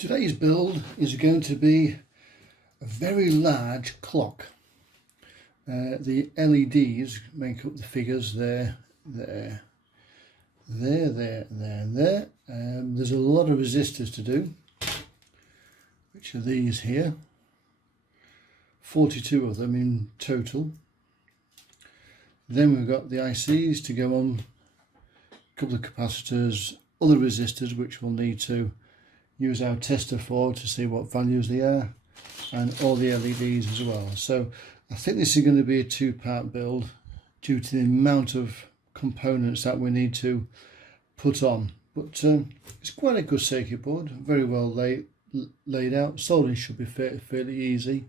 Today's build is going to be a very large clock. The LEDs make up the figures there. There's a lot of resistors to do, which are these here. 42 of them in total. Then we've got the ICs to go on, a couple of capacitors, other resistors which we'll need to use our tester for to see what values they are, and all the LEDs as well. So I think this is going to be a two-part build due to the amount of components that we need to put on. But it's quite a good circuit board, very well laid out. Soldering should be fairly easy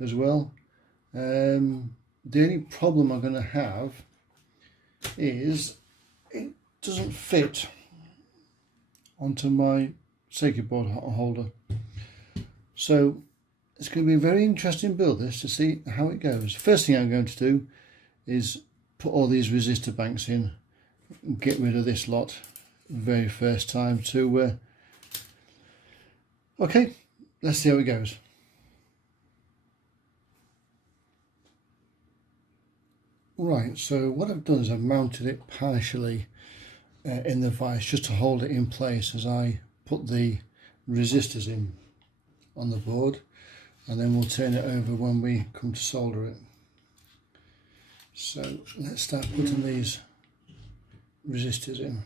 as well. The only problem I'm going to have is it doesn't fit onto my circuit board holder. So it's going to be a very interesting build this to see how it goes. First thing I'm going to do is put all these resistor banks in and get rid of this lot very first time to okay, let's see how it goes. Right, so what I've done is I've mounted it partially in the vise just to hold it in place as I put the resistors in on the board, and then we'll turn it over when we come to solder it. So let's start putting these resistors in.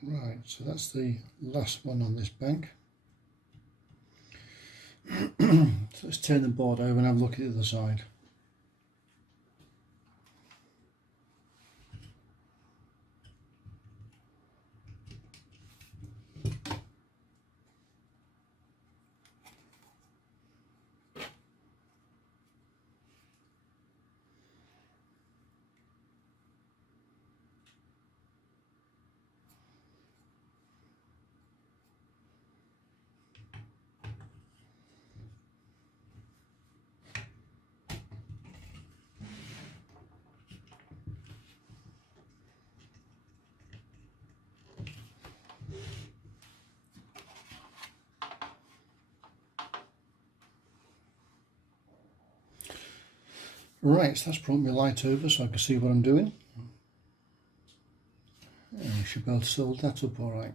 Right, so that's the last one on this bank. So let's turn the board over and have a look at the other side. Right, so that's brought my light over so I can see what I'm doing. And we should be able to solder that up all right.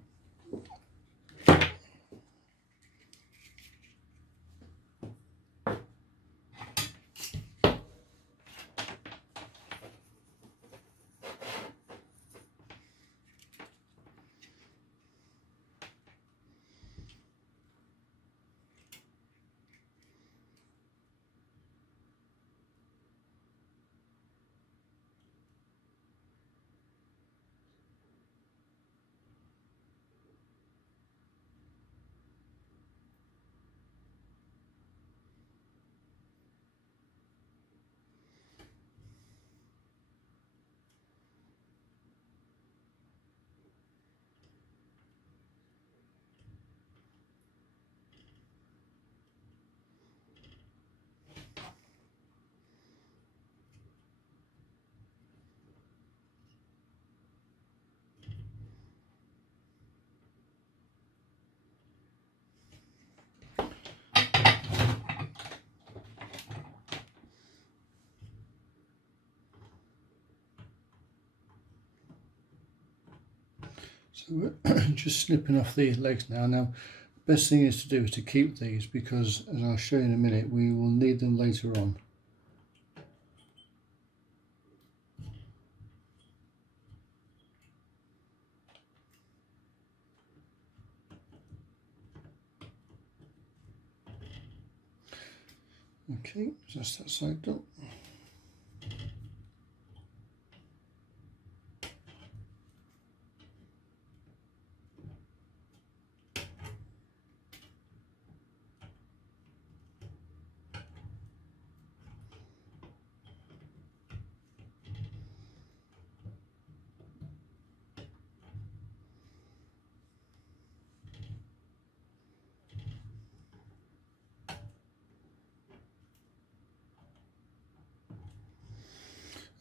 So we're just snipping off the legs now. Now, the best thing is to do is to keep these, because as I'll show you in a minute, we will need them later on. Okay, so that's that side done.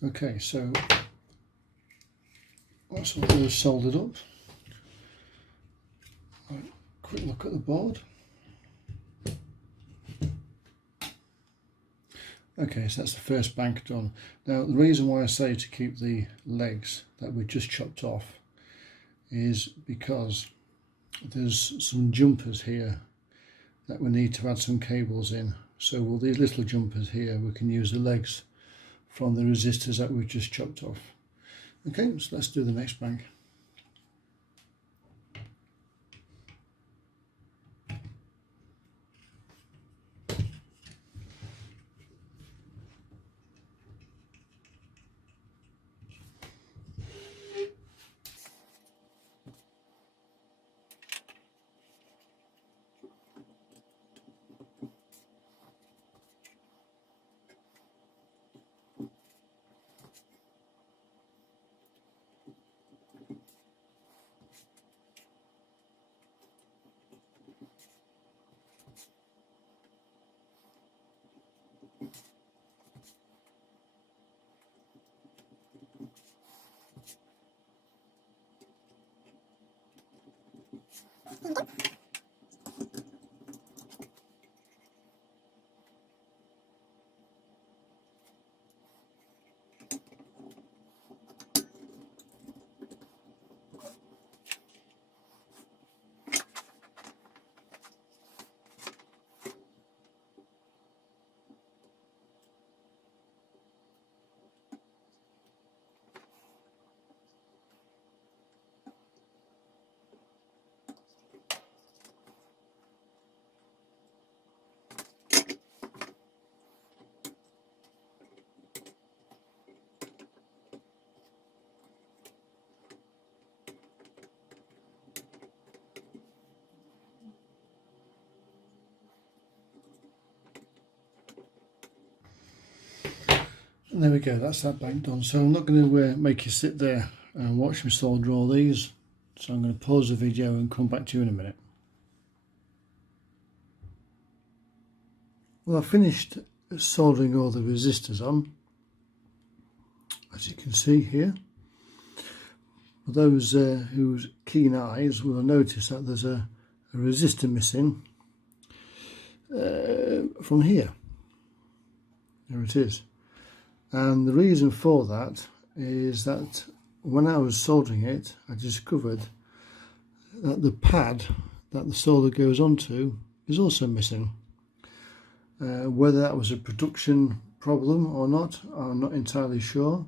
Okay, so that's all those soldered up. Right, quick look at the board. Okay, so that's the first bank done. Now, the reason why I say to keep the legs that we just chopped off is because there's some jumpers here that we need to add some cables in. So with these little jumpers here, we can use the legs from the resistors that we've just chopped off. Okay, so let's do the next bank. And there we go, that's that bank done. So I'm not going to make you sit there and watch me solder all these. So I'm going to pause the video and come back to you in a minute. Well, I finished soldering all the resistors on, as you can see here. For those whose keen eyes will notice that there's a resistor missing from here. There it is. And the reason for that is that when I was soldering it, I discovered that the pad that the solder goes onto is also missing. Whether that was a production problem or not, I'm not entirely sure.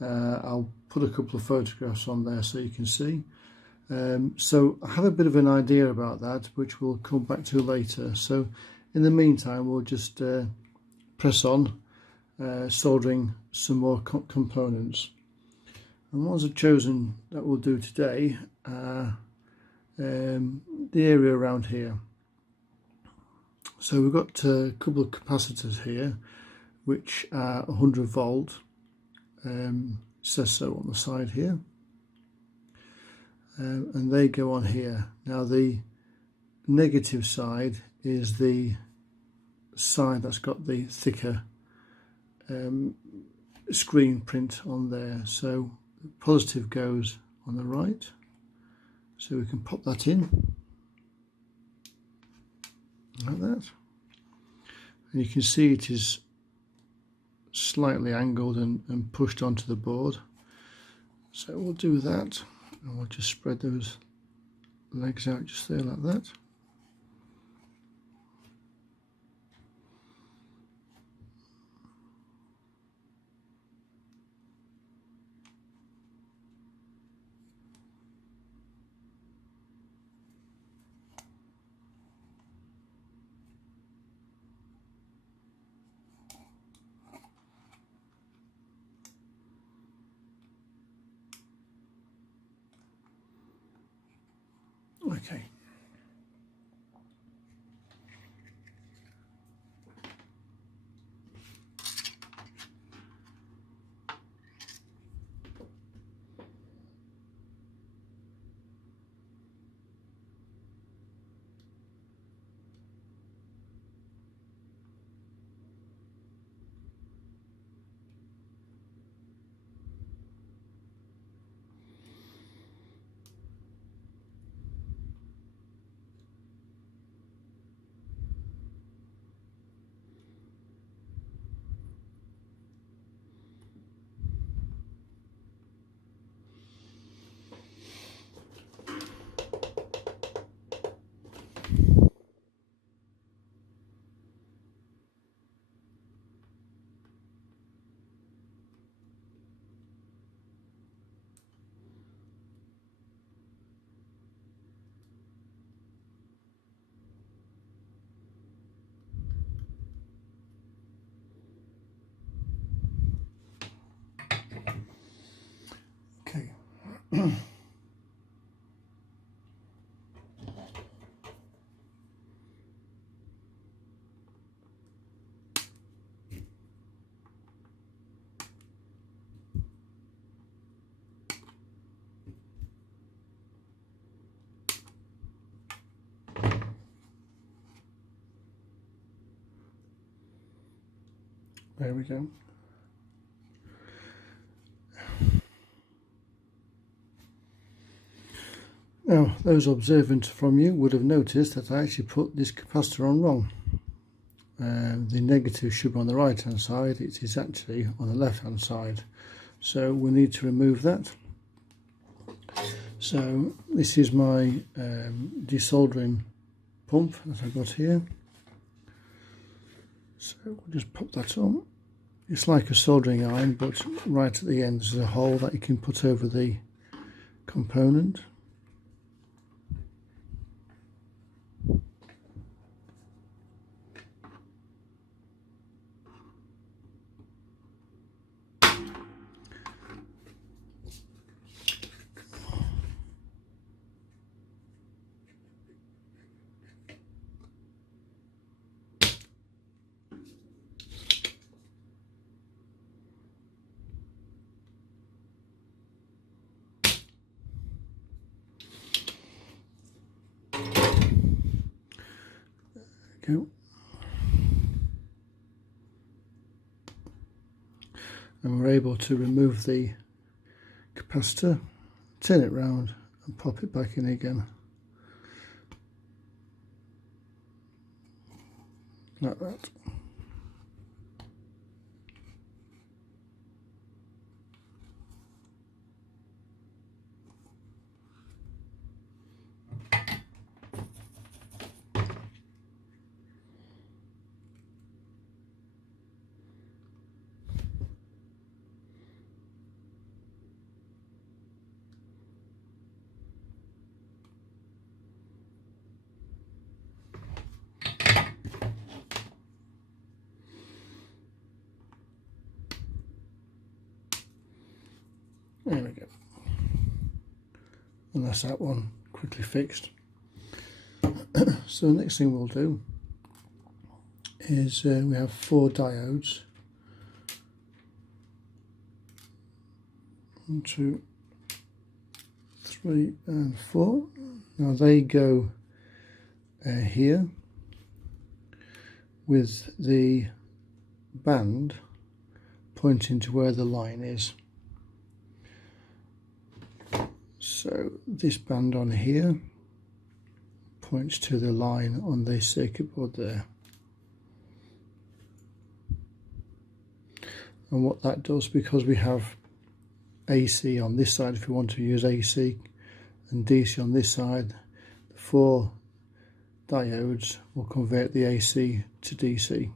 I'll put a couple of photographs on there so you can see. So I have a bit of an idea about that, which we'll come back to later. So in the meantime, we'll just press on, soldering some more components. And ones I've chosen that we'll do today are the area around here. So we've got a couple of capacitors here, which are 100 volt. Says so on the side here, and they go on here. Now the negative side is the side that's got the thicker screen print on there, so the positive goes on the right, so we can pop that in like that, and you can see it is slightly angled and pushed onto the board. So we'll do that And we'll just spread those legs out just there like that. Okay. Okay. There we go. Now, those observant from you would have noticed that I actually put this capacitor on wrong. The negative should be on the right hand side, it is actually on the left hand side. So we need to remove that. So this is my desoldering pump that I've got here. So we'll just pop that on. It's like a soldering iron, but right at the end there's a hole that you can put over the component. Go. And we're able to remove the capacitor, turn it round and pop it back in again, like that. There we go. And that's that one quickly fixed. So the next thing we'll do is we have 4 diodes. 1, 2, 3 and 4. Now they go here with the band pointing to where the line is. So this band on here points to the line on the circuit board there. And what that does, because we have AC on this side, if we want to use AC and DC on this side. The 4 diodes will convert the AC to DC.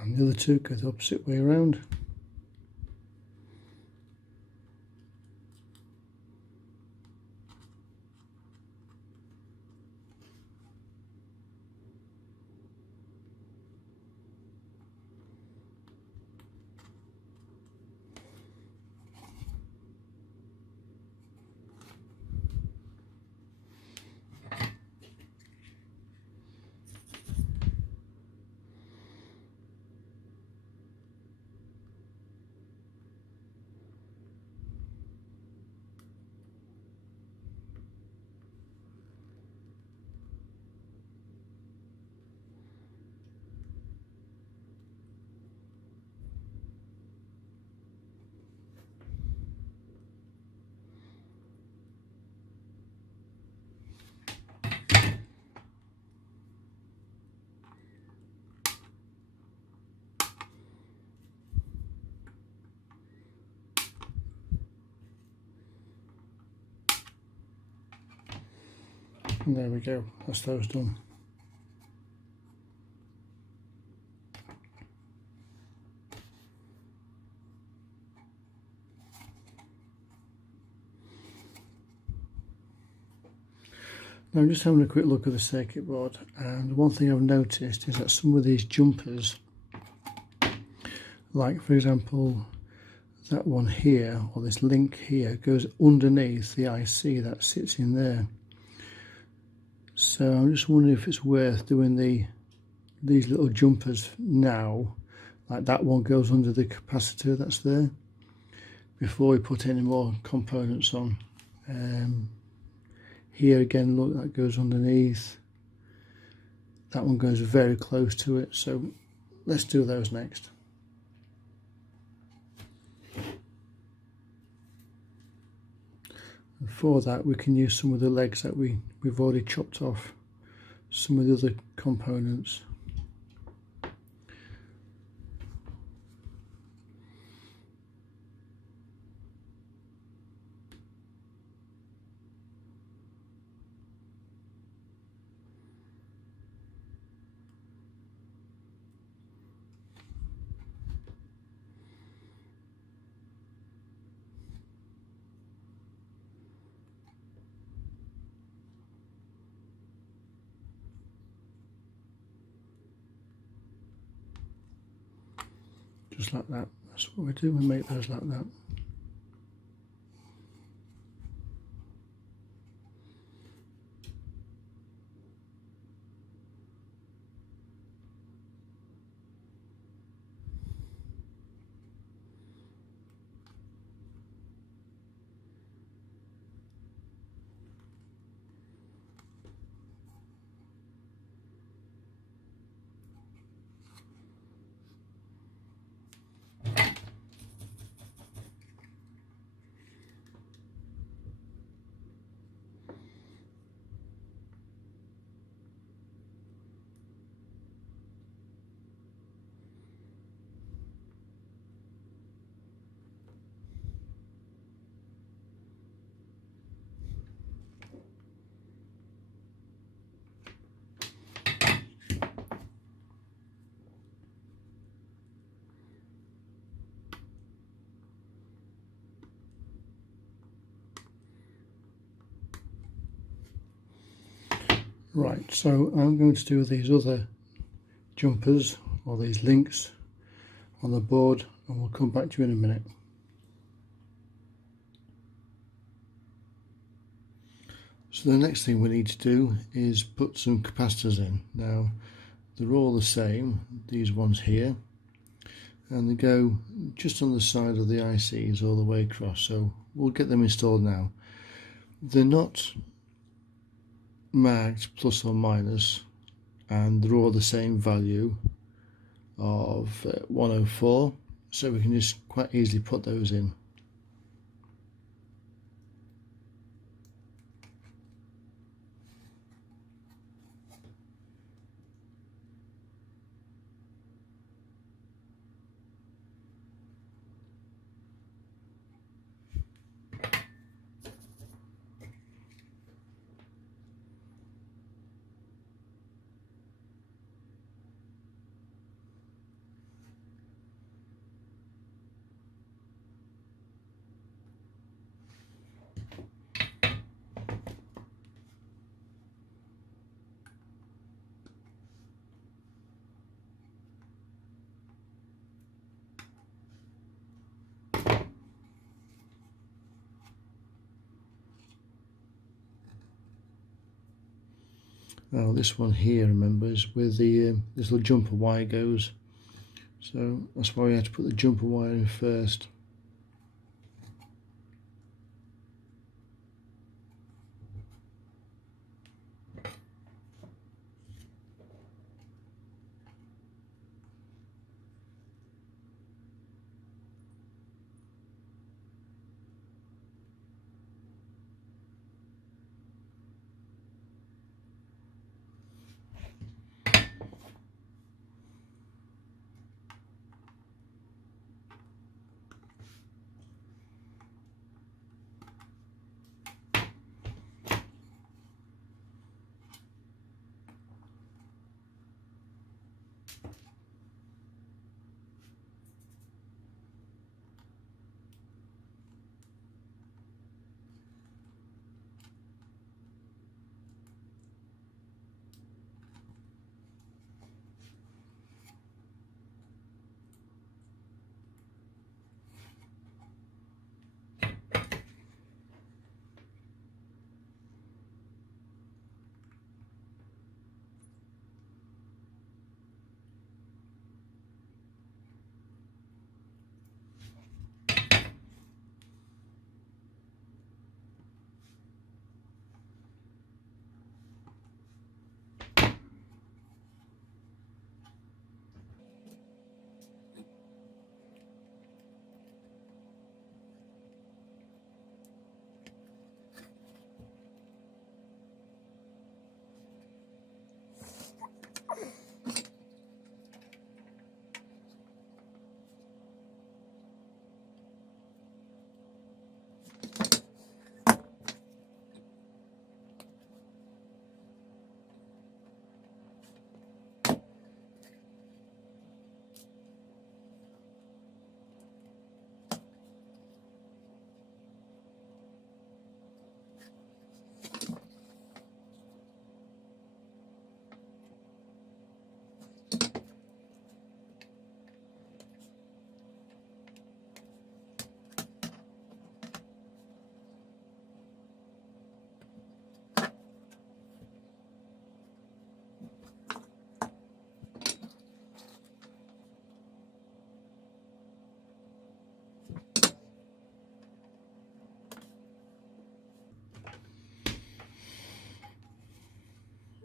And the other 2 go the opposite way around. And there we go, that's those done. Now I'm just having a quick look at the circuit board, and one thing I've noticed is that some of these jumpers, like for example that one here, or this link here, goes underneath the IC that sits in there. So I'm just wondering if it's worth doing these little jumpers now, like that one goes under the capacitor that's there, before we put any more components on. Here again, look, that goes underneath. That one goes very close to it, so let's do those next. And for that we can use some of the legs that we've already chopped off, some of the other components. Just like that, that's what we do, we make those like that. Right, so I'm going to do these other jumpers or these links on the board, and we'll come back to you in a minute. So the next thing we need to do is put some capacitors in. Now they're all the same, these ones here, and they go just on the side of the ICs all the way across, so we'll get them installed now. They're not marked plus or minus, and they're all the same value of 104, so we can just quite easily put those in. Now this one here, remember, is where the this little jumper wire goes, so that's why we had to put the jumper wire in first.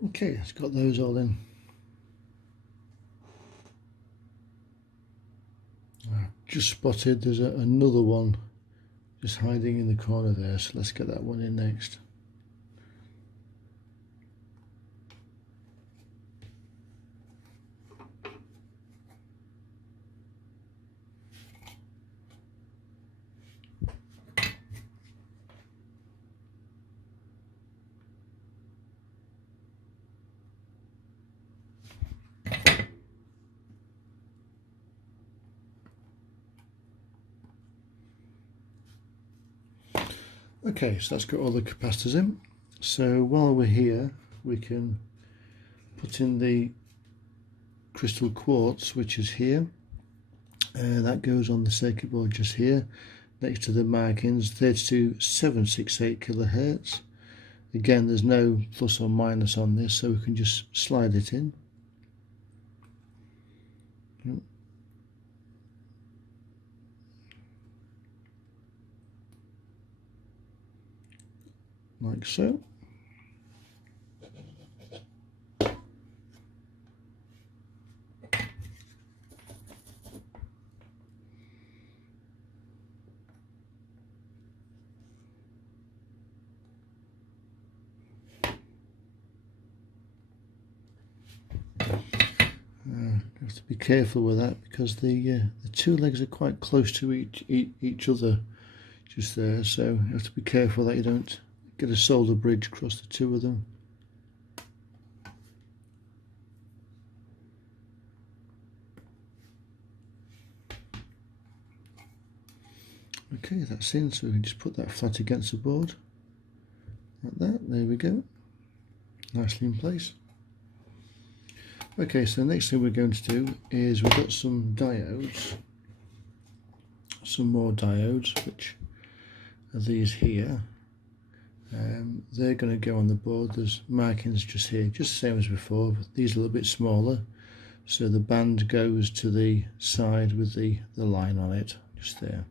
Okay, it's got those all in. I've just spotted there's another one just hiding in the corner there, so let's get that one in next. Okay, so that's got all the capacitors in. So while we're here, we can put in the crystal quartz, which is here. That goes on the circuit board just here, next to the markings 32768 kilohertz. Again, there's no plus or minus on this, so we can just slide it in. Like so. Have to be careful with that because the two legs are quite close to each other just there, so you have to be careful that you don't get a solder bridge across the two of them. Okay, that's in, so we can just put that flat against the board like that. There we go, nicely in place. Okay, so the next thing we're going to do is we've got some diodes, some more diodes, which are these here. They're going to go on the board. There's markings just here, just the same as before, but these are a little bit smaller. So the band goes to the side with the line on it, just there.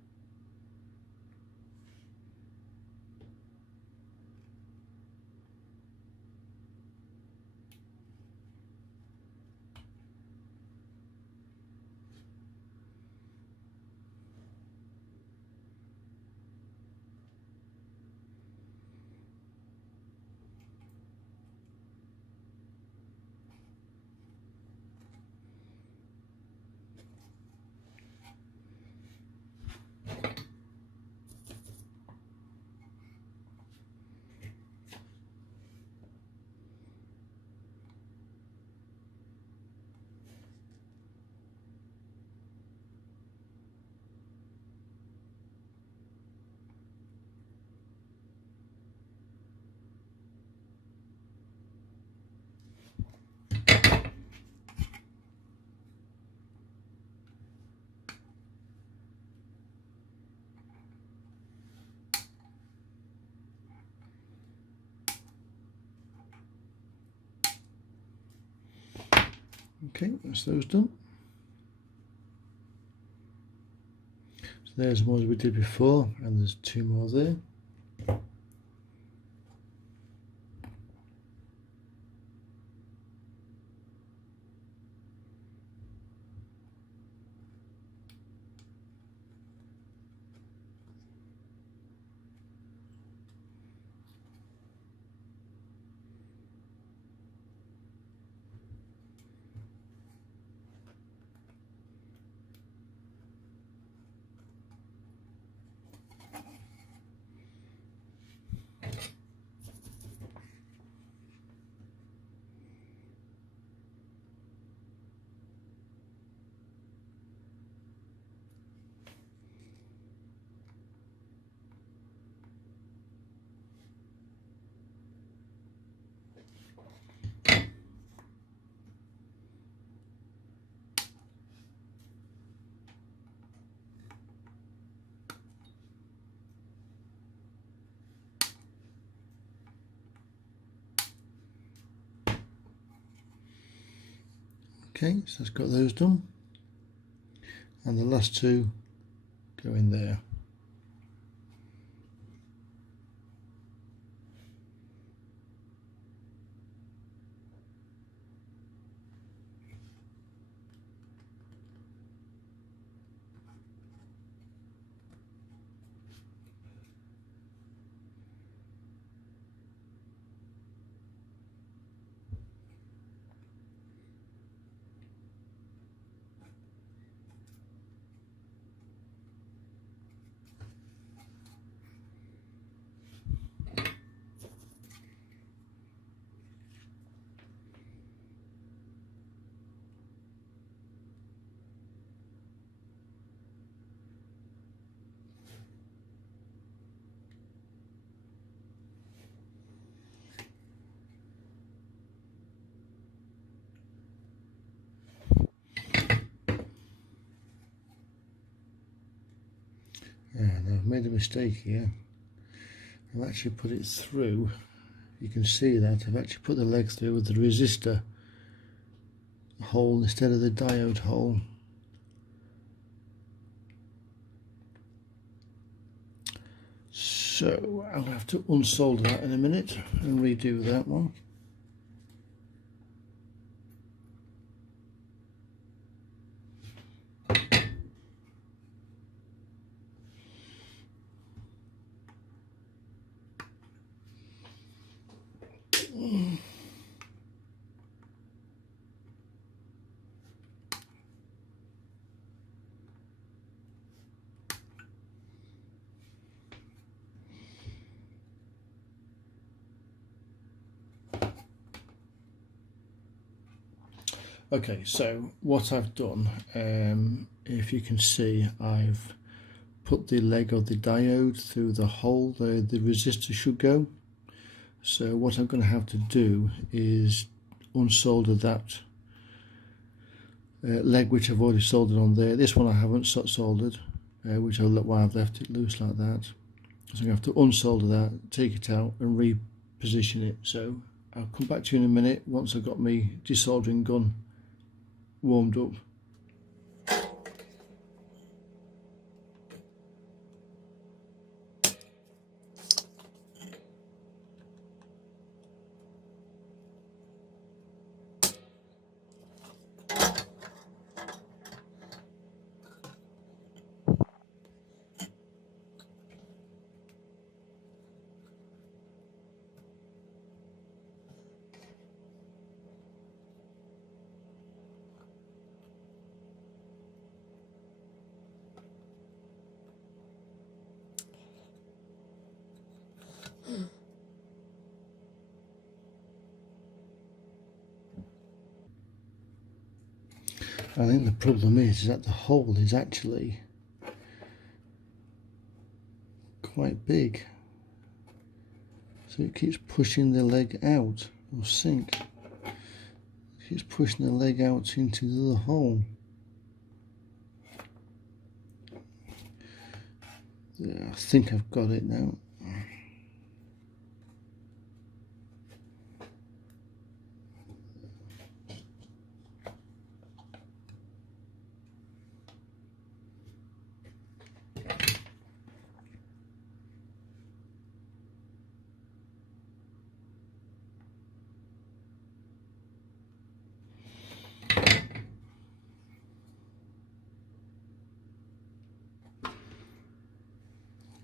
Okay, that's those done. So there's more as we did before, and there's two more there. Okay, so that's got those done, and the last two go in there. I've made a mistake here. I've actually put it through. You can see that I've actually put the leg through with the resistor hole instead of the diode hole. So I'm going to have to unsolder that in a minute and redo that one. Okay, so what I've done, if you can see, I've put the leg of the diode through the hole where the resistor should go. So what I'm going to have to do is unsolder that leg which I've already soldered on there. This one I haven't soldered, which I'll let why I've left it loose like that. So I'm going to have to unsolder that, take it out and reposition it. So I'll come back to you in a minute once I've got my desoldering gun warmed up. I think the problem is that the hole is actually quite big, so it keeps pushing the leg out or sink. It keeps pushing the leg out into the other hole. Yeah, I think I've got it now.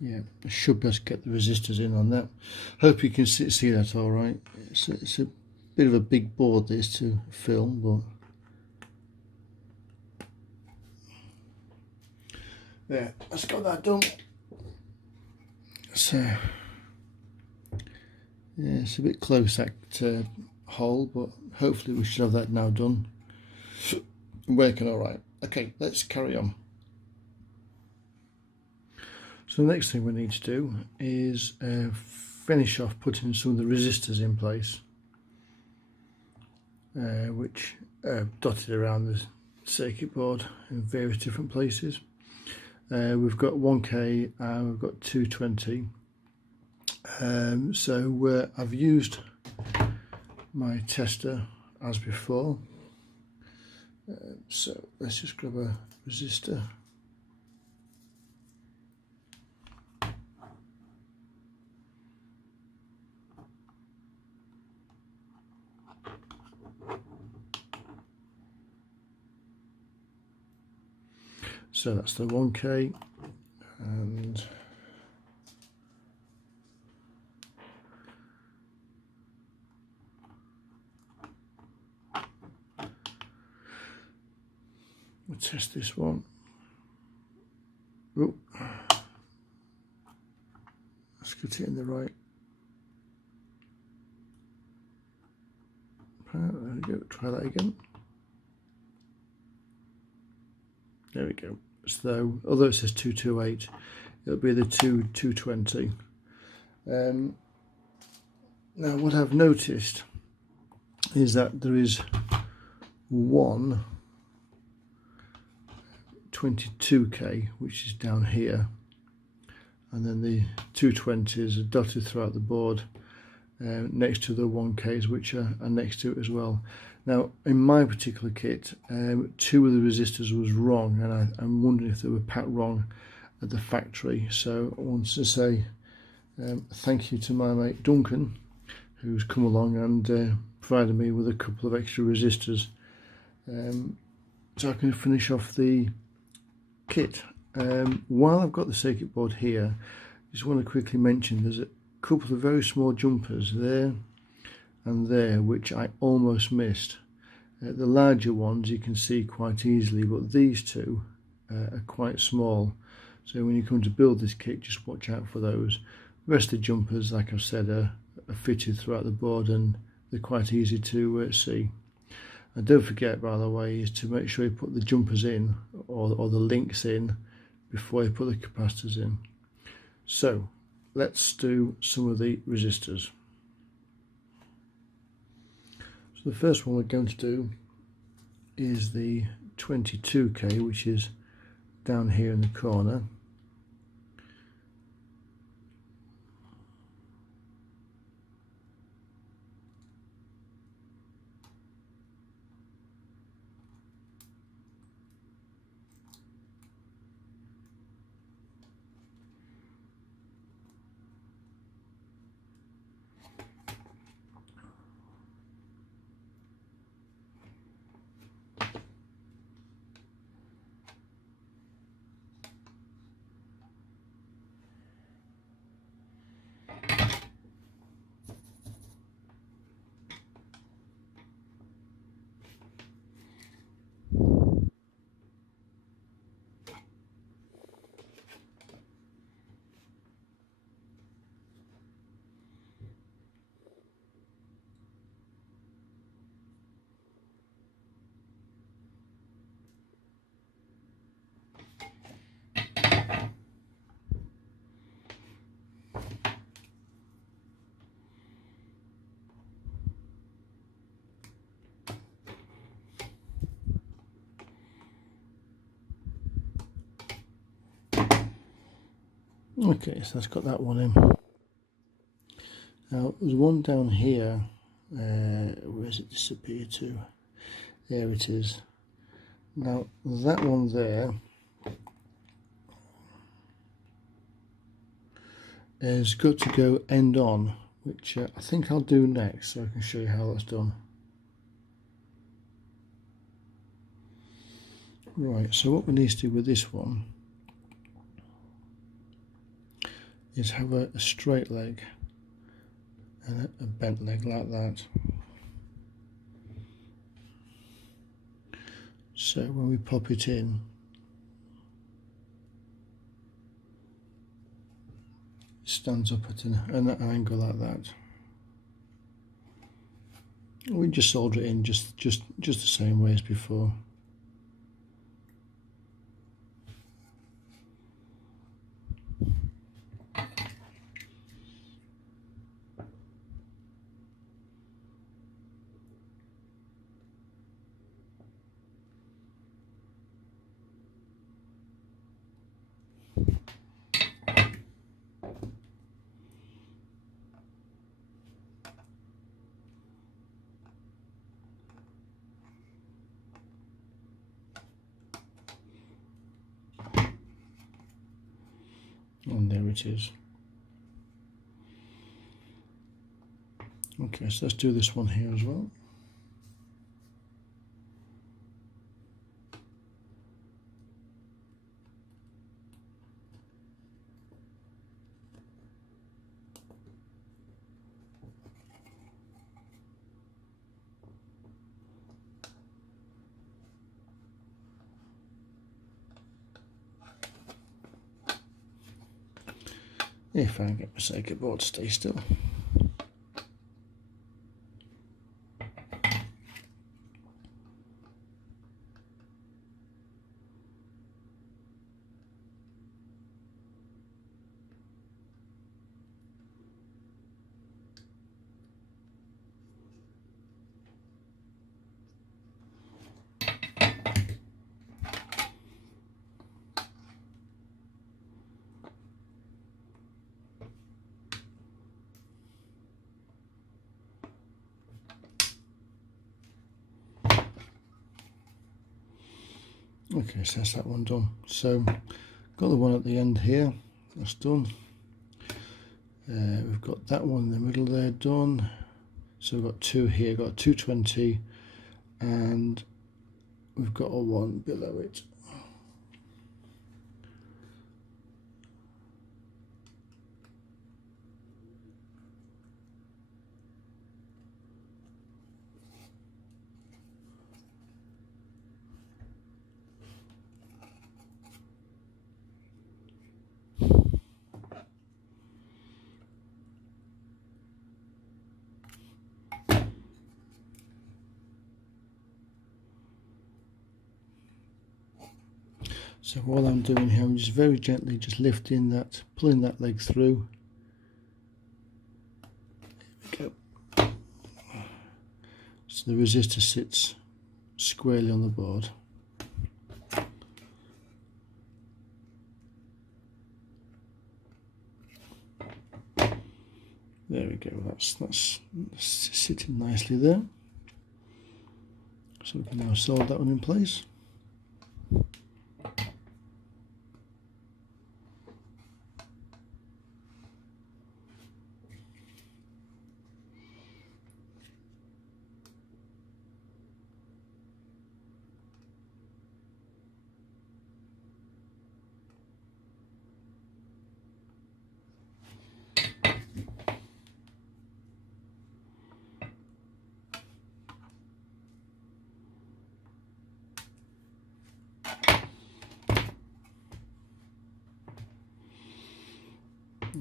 Yeah, I should best get the resistors in on that. Hope you can see that all right. It's a bit of a big board this to film, but yeah, let's get that done. So yeah, it's a bit close, that hole, but hopefully we should have that now done. Working all right. Okay, let's carry on. So the next thing we need to do is finish off putting some of the resistors in place, which are dotted around the circuit board in various different places. We've got 1K and we've got 220. So I've used my tester as before. So let's just grab a resistor. So that's the 1K, and we'll test this one. Oh, let's get it in the right. There we go, try that again. There we go. So although it says 228, it'll be the 220. Now what I've noticed is that there is one 22K which is down here, and then the 220s are dotted throughout the board next to the 1Ks, which are next to it as well. Now, in my particular kit, 2 of the resistors was wrong, and I'm wondering if they were packed wrong at the factory. So I want to say thank you to my mate Duncan, who's come along and provided me with a couple of extra resistors, so I can finish off the kit. While I've got the circuit board here, I just want to quickly mention there's a couple of very small jumpers there and there which I almost missed. The larger ones you can see quite easily, but these two are quite small, so when you come to build this kit, just watch out for those. The rest of the jumpers, like I've said, are fitted throughout the board and they're quite easy to see. And don't forget, by the way, is to make sure you put the jumpers in or the links in before you put the capacitors in. So let's do some of the resistors. So the first one we're going to do is the 22K, which is down here in the corner. Okay, so that's got that one in. Now there's one down here, where's it disappeared to? There it is. Now that one there has got to go end on, which I think I'll do next, so I can show you how that's done. Right, so what we need to do with this one is have a straight leg and a bent leg like that. So when we pop it in, it stands up at an angle like that. We just solder it in just the same way as before. And there it is. Okay, so let's do this one here as well. If I can get my circuit board to stay still. Okay, so that's that one done. So got the one at the end here, that's done. We've got that one in the middle there done. So we've got two here, got a 220, and we've got a one below it. So all I'm doing here, I'm just very gently just lifting that, pulling that leg through. There we go. So the resistor sits squarely on the board. There we go, that's sitting nicely there. So we can now solder that one in place.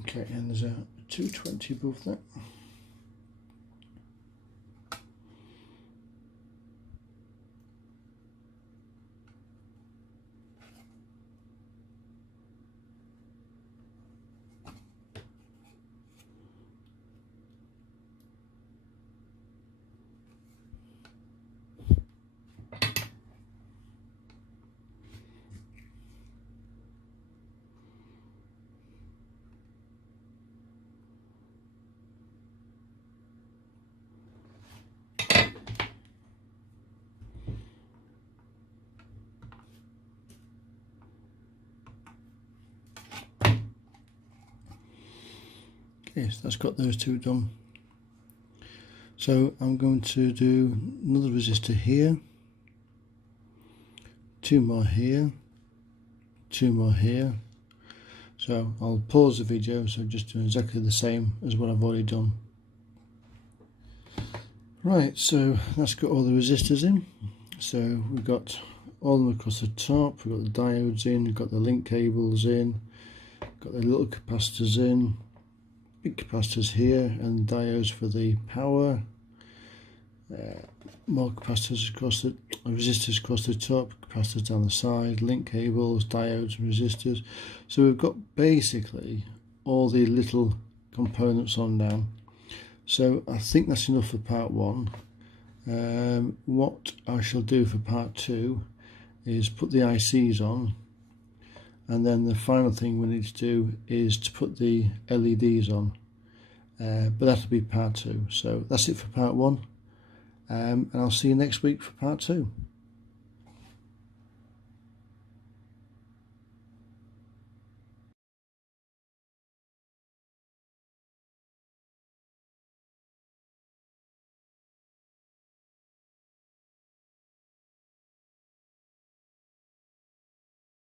Okay, and there's a 220 above that. Okay, so that's got those two done. So I'm going to do another resistor here, two more here, two more here. So I'll pause the video, so just do exactly the same as what I've already done. Right, so that's got all the resistors in. So we've got all of them across the top, we've got the diodes in, we've got the link cables in, got the little capacitors in, big capacitors here, and diodes for the power. More capacitors across the resistors across the top, capacitors down the side, link cables, diodes and resistors. So we've got basically all the little components on now. So I think that's enough for part one. What I shall do for part two is put the ICs on, and then the final thing we need to do is to put the LEDs on, but that'll be part two. So that's it for part one, and I'll see you next week for part two.